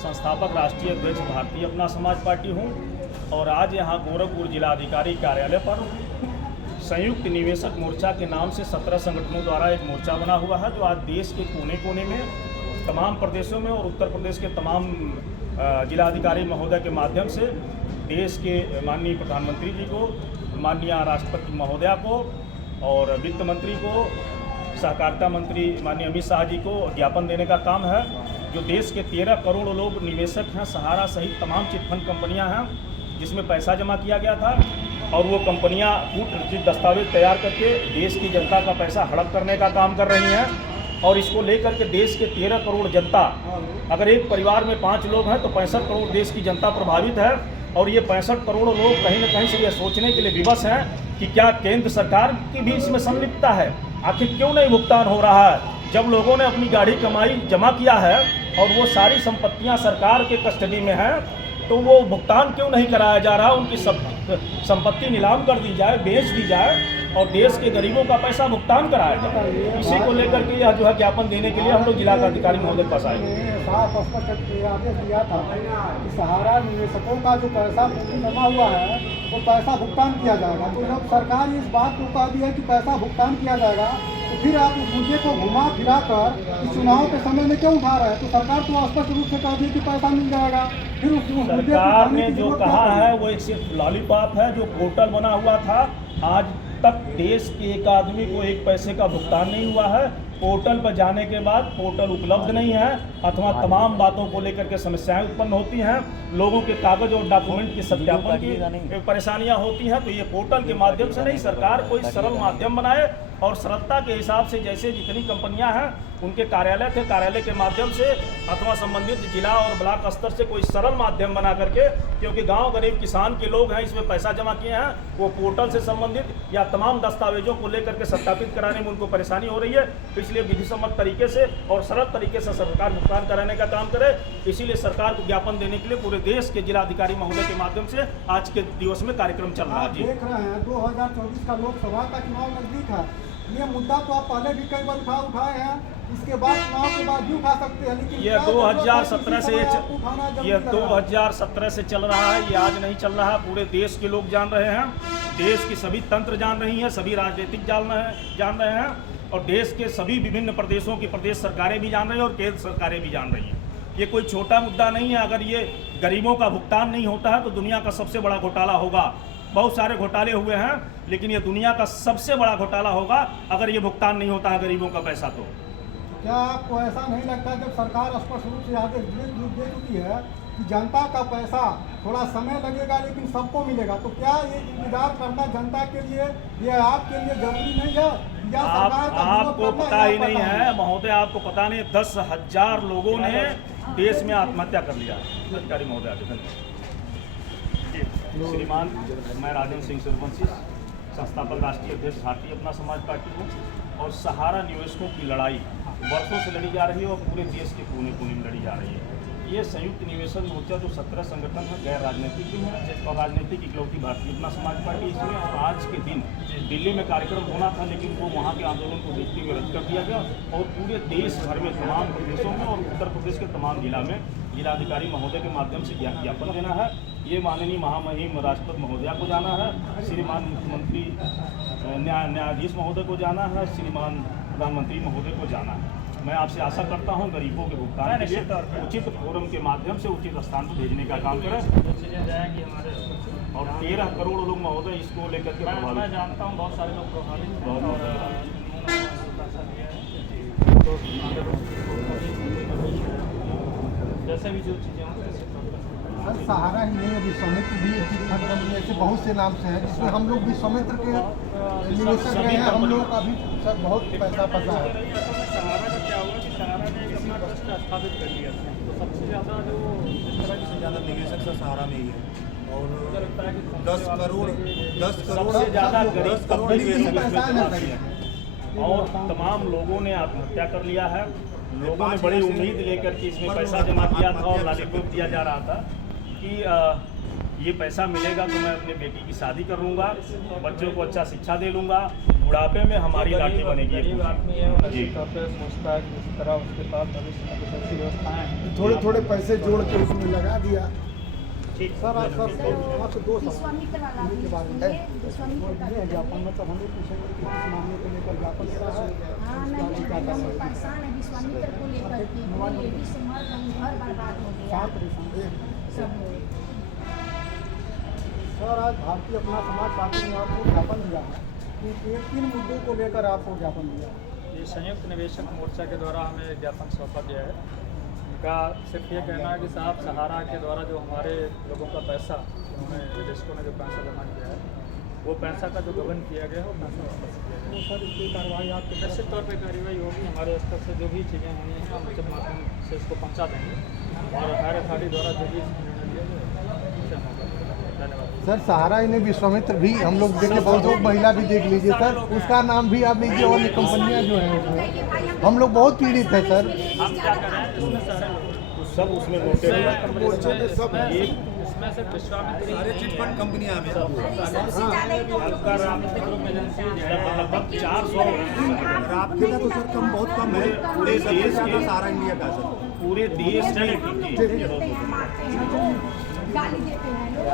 संस्थापक राष्ट्रीय अध्यक्ष भारतीय अपना समाज पार्टी हूँ और आज यहाँ गोरखपुर जिलाधिकारी कार्यालय पर संयुक्त निवेशक मोर्चा के नाम से 17 संगठनों द्वारा एक मोर्चा बना हुआ है, जो आज देश के कोने कोने में तमाम प्रदेशों में और उत्तर प्रदेश के तमाम जिलाधिकारी महोदय के माध्यम से देश के माननीय प्रधानमंत्री जी को, माननीय राष्ट्रपति महोदया को और वित्त मंत्री को, सहकारिता मंत्री माननीय अमित शाह जी को ज्ञापन देने का काम है। जो देश के 13 करोड़ लोग निवेशक हैं, सहारा सहित तमाम चिटफंड कंपनियां हैं जिसमें पैसा जमा किया गया था और वो कंपनियां कूटनीतिक दस्तावेज तैयार करके देश की जनता का पैसा हड़प करने का काम कर रही हैं। और इसको लेकर के देश के 13 करोड़ जनता, अगर एक परिवार में 5 लोग हैं तो 65 करोड़ देश की जनता प्रभावित है। और ये 65 करोड़ लोग कहीं न कहीं से ये सोचने के लिए विवश हैं कि क्या केंद्र सरकार की भी इसमें संलिप्तता है। आखिर क्यों नहीं भुगतान हो रहा है जब लोगों ने अपनी गाढ़ी कमाई जमा किया है और वो सारी संपत्तियां सरकार के कस्टडी में हैं, तो वो भुगतान क्यों नहीं कराया जा रहा। उनकी संपत्ति नीलाम कर दी जाए, बेच दी जाए और देश के गरीबों का पैसा भुगतान कराया जाए। इसी को लेकर के यह जो है ज्ञापन देने के लिए हम लोग जिला अधिकारी महोदय के पास आए। साफ स्पष्ट आदेश दिया था कि सहारा निवेशकों का जो पैसा जमा हुआ है वो पैसा भुगतान किया जाएगा। तो जब सरकार इस बात को कह दी है कि पैसा भुगतान किया जाएगा, तो फिर आप उस मुद्दे को घुमा फिरा कर इस चुनाव के समय में क्यों उठा रहे हैं। तो सरकार तो स्पष्ट रूप से कह दी कि पैसा मिल जाएगा। फिर उस सरकार ने जो कहा है वो एक सिर्फ लॉलीपॉप है। जो पोर्टल बना हुआ था, आज तक देश के एक आदमी को एक पैसे का भुगतान नहीं हुआ है। पोर्टल पर जाने के बाद पोर्टल उपलब्ध नहीं है अथवा तमाम बातों को लेकर के समस्याएं उत्पन्न होती हैं, लोगों के कागज और डॉक्यूमेंट के सत्यापन की परेशानियां होती हैं। तो ये पोर्टल के माध्यम से नहीं, सरकार कोई सरल माध्यम बनाए और सरलता के हिसाब से जैसे जितनी कंपनियां हैं उनके कार्यालय थे, कार्यालय के माध्यम से अथवा संबंधित जिला और ब्लॉक स्तर से कोई सरल माध्यम बना करके, क्योंकि गांव गरीब किसान के लोग हैं इसमें पैसा जमा किए हैं, वो पोर्टल से संबंधित या तमाम दस्तावेजों को लेकर के सत्यापित कराने में उनको परेशानी हो रही है। इसलिए विधिसम्मत तरीके से और सरल तरीके से सरकार भुगतान कराने का काम करे। इसीलिए सरकार को ज्ञापन देने के लिए पूरे देश के जिलाधिकारी महोदय के माध्यम से आज के दिवस में कार्यक्रम चल रहा है। जी देख रहे हैं 2024 का लोकसभा का चुनाव नजदीक है। ये मुद्दा तो आप पहले भी कई बार उठाए हैं, इसके बाद चुनाव के बाद भी उठा सकते हैं, लेकिन ये 2017 से ये 2017 से चल रहा है, ये आज नहीं चल रहा है। पूरे देश के लोग जान रहे हैं, देश की सभी तंत्र जान रही हैं, सभी राजनीतिक जान रहे हैं और देश के सभी विभिन्न प्रदेशों की प्रदेश सरकारें भी जान रही हैं और केंद्र सरकारें भी जान रही हैं। ये कोई छोटा मुद्दा नहीं है। अगर ये गरीबों का भुगतान नहीं होता है तो दुनिया का सबसे बड़ा घोटाला होगा। बहुत सारे घोटाले हुए हैं, लेकिन ये दुनिया का सबसे बड़ा घोटाला होगा अगर ये भुगतान नहीं होता है गरीबों का पैसा। तो क्या आपको ऐसा नहीं लगता जब सरकार स्पष्ट रूप से आदेश दे चुकी है कि जनता का पैसा थोड़ा समय लगेगा लेकिन सबको मिलेगा, तो क्या ये इंतजार करना जनता के लिए, ये आपके लिए जरूरी नहीं है? या आपको पता ही नहीं है महोदय, आपको पता नहीं 10,000 लोगों ने देश में आत्महत्या कर लिया। अधिकारी महोदय श्रीमान, मैं राजेंद्र सिंह सूर्यवंशी, संस्थापक राष्ट्रीय अध्यक्ष भारतीय अपना समाज पार्टी हूँ और सहारा निवेशकों की लड़ाई वर्षों से लड़ी जा रही है और पूरे देश के कोने कोने में लड़ी जा रही है। ये संयुक्त निवेशक मोर्चा जो 17 संगठन है, गैर राजनीतिक भी है और राजनीतिक इकलौती भारतीय अपना समाज पार्टी, इसमें और आज के दिन दिल्ली में कार्यक्रम होना था लेकिन वो वहाँ के आंदोलन को देखते हुए रद्द कर दिया गया और पूरे देश भर में तमाम प्रदेशों में और उत्तर प्रदेश के तमाम जिला में जिलाधिकारी महोदय के माध्यम से ज्ञापन देना है। ये माननीय महामहिम राष्ट्रपति महोदया को जाना है, श्रीमान मुख्यमंत्री न्यायाधीश महोदय को जाना है, श्रीमान प्रधानमंत्री महोदय को जाना है। मैं आपसे आशा करता हूं गरीबों के भुगतान के लिए उचित फोरम के माध्यम से उचित स्थान पर भेजने का काम करें। और 13 करोड़ लोग महोदय इसको लेकर के प्रभावित, मैं जानता हूं बहुत सारे लोग प्रभावित जैसे भी जो चीज़ें सर, सहारा ही नहीं, अभी समित्र भी ऐसे बहुत से नाम से हैं जिसमें हम लोग भी समित्र के निवेशक रहे हैं। हम लोग का भी सर बहुत पैसा फंसा है। सहारा का क्या हुआ कि सहारा ने अपना ट्रस्ट स्थापित कर लिया, तो सबसे ज़्यादा जो जिस तरह से ज़्यादा निवेशक से सहारा में ही है और मुझे लगता है कि 10 करोड़ सबसे ज़्यादा गरीब करोड़ और तमाम लोगों ने आत्महत्या कर लिया है। लोगों ने बड़ी उम्मीद लेकर के इसमें पैसा जमा किया था और लॉलीपॉप दिया जा रहा था कि ये पैसा मिलेगा तो मैं अपने बेटी की शादी कर लूँगा, बच्चों को अच्छा शिक्षा दे लूँगा, बुढ़ापे में हमारी लाठी बनेगी। गरीब आदमी है वो जी। निश्चित तौर पर सोचता है कि इस तरह उसके पास भविष्य में कुछ ऐसी व्यवस्थाएं हैं। थोड़े थोड़े पैसे जोड़ के उसमें लगा दिया। ठीक सर आपसे दो सवाल विश्वामित्र वाला के बारे में विश्वामित्र का ये है ज्ञापन, मतलब हम लोग पूछेंगे कि इस मामले को लेकर ज्ञापन करा है। हाँ नहीं क्या हम लोग परेशान है विश्वामित्र को लेकर के पूरी लेडी से मर गई, घर बर्बाद हो गया साथ परेशान। सब लोग। सर आज भारतीय अपना समाज पार्टी ने आपको ज्ञापन दिया है कि ये 3 मुद्दों को लेकर आपको ज्ञापन दिया है। ये संयुक्त निवेशक मोर्चा के द्वारा हमें ज्ञापन सौंपा गया है। उनका सिर्फ ये कहना है कि साहब सहारा के द्वारा जो हमारे लोगों का पैसा, उन्होंने निवेशकों ने जो पैसा जमा किया है, वो पैसा का जो गबन किया गया है वो पैसा वापस किया गया तो सर इसकी कार्रवाई आपके है। निश्चित तौर पर कार्रवाई होगी। हमारे स्तर से जो भी चीज़ें होनी हैं हम उचित माध्यम से इसको पहुँचा देंगे और हायर अथॉरिटी द्वारा जो भी निर्णय लिया जाएगा उसे हम करेंगे। धन्यवाद। सर सहारा इन्हें विश्वामित्र भी हम लोग देखे, बहुत महिला भी देख लीजिए सर, उसका नाम भी आप लीजिए और ये कंपनियां जो हैं उसमें हम लोग बहुत पीड़ित है सर। हम क्या करें इसमें सारे तो सब उसमें मोटे इसमें से विश्वामित्री सारे चिट फंड कंपनियां हैं लगभग 400 और आपके का तो सर कम बहुत कम है, पूरे देश के सारा इंडिया का सर। पूरे देश में गाली देते हैं लोग।